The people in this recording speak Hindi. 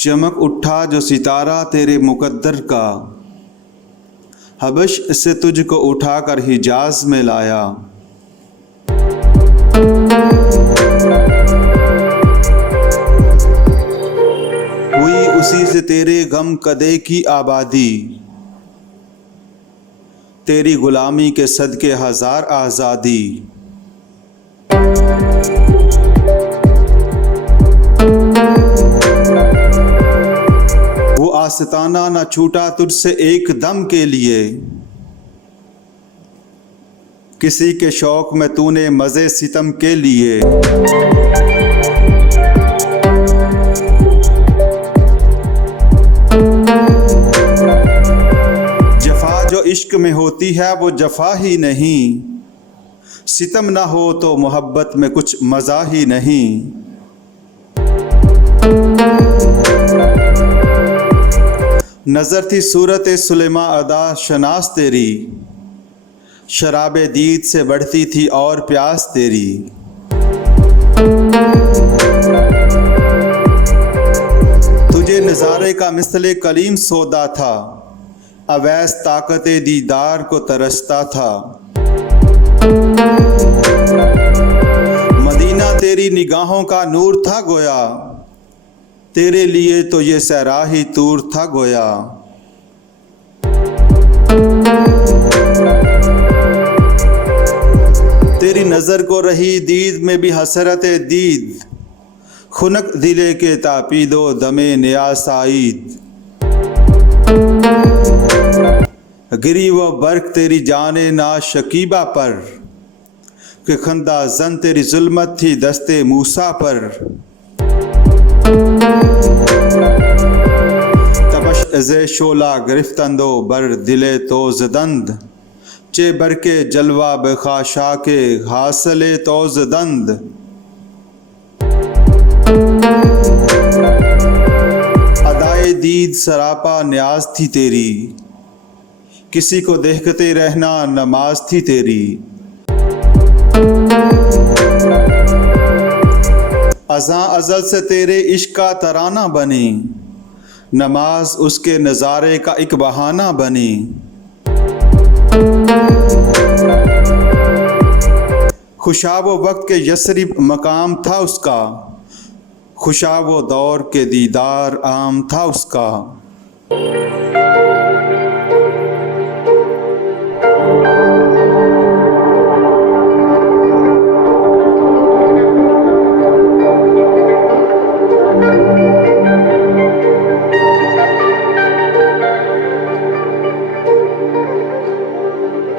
चमक उठा जो सितारा तेरे मुकद्दर का, हबश से तुझको उठाकर हिजाज में लाया। हुई उसी से तेरे गम कदे की आबादी, तेरी गुलामी के सदके हजार आज़ादी। वो आस्ताना न छूटा तुझसे एक दम के लिए, किसी के शौक में तूने मज़े सितम के लिए। जफा जो इश्क में होती है वो जफा ही नहीं, सितम ना हो तो मोहब्बत में कुछ मज़ा ही नहीं। नज़र थी सूरत सुलेमा अदा शनास तेरी, शराबे दीद से बढ़ती थी और प्यास तेरी। तुझे नज़ारे का मिसले कलीम सौदा था, अवैस ताकते दीदार को तरसता था। मदीना तेरी निगाहों का नूर था गोया, तेरे लिए तो ये सहरा ही तूर था गोया। तेरी नज़र को रही दीद में भी हसरत दीद, खुनक दिले के तापीदो दमे नया साईद। गिरी वो बर्क तेरी जाने ना शकीबा पर, कि खंदा जन तेरी जुल्मत थी दस्ते मूसा पर। तपश अज़े शोला गिरफ्तंदो बर दिले तो जदंद, चे बर के जलवा बखाशा के हासले तो जदंद। अदाए दीद सरापा न्याज थी तेरी, किसी को देखते रहना नमाज थी तेरी। अज़ां अज़ल से तेरे इश्क का तराना बनी, नमाज उसके नज़ारे का एक बहाना बनी। खुशाबो वक्त के यसरिब मकाम था उसका, खुशाबो दौर के दीदार आम था उसका।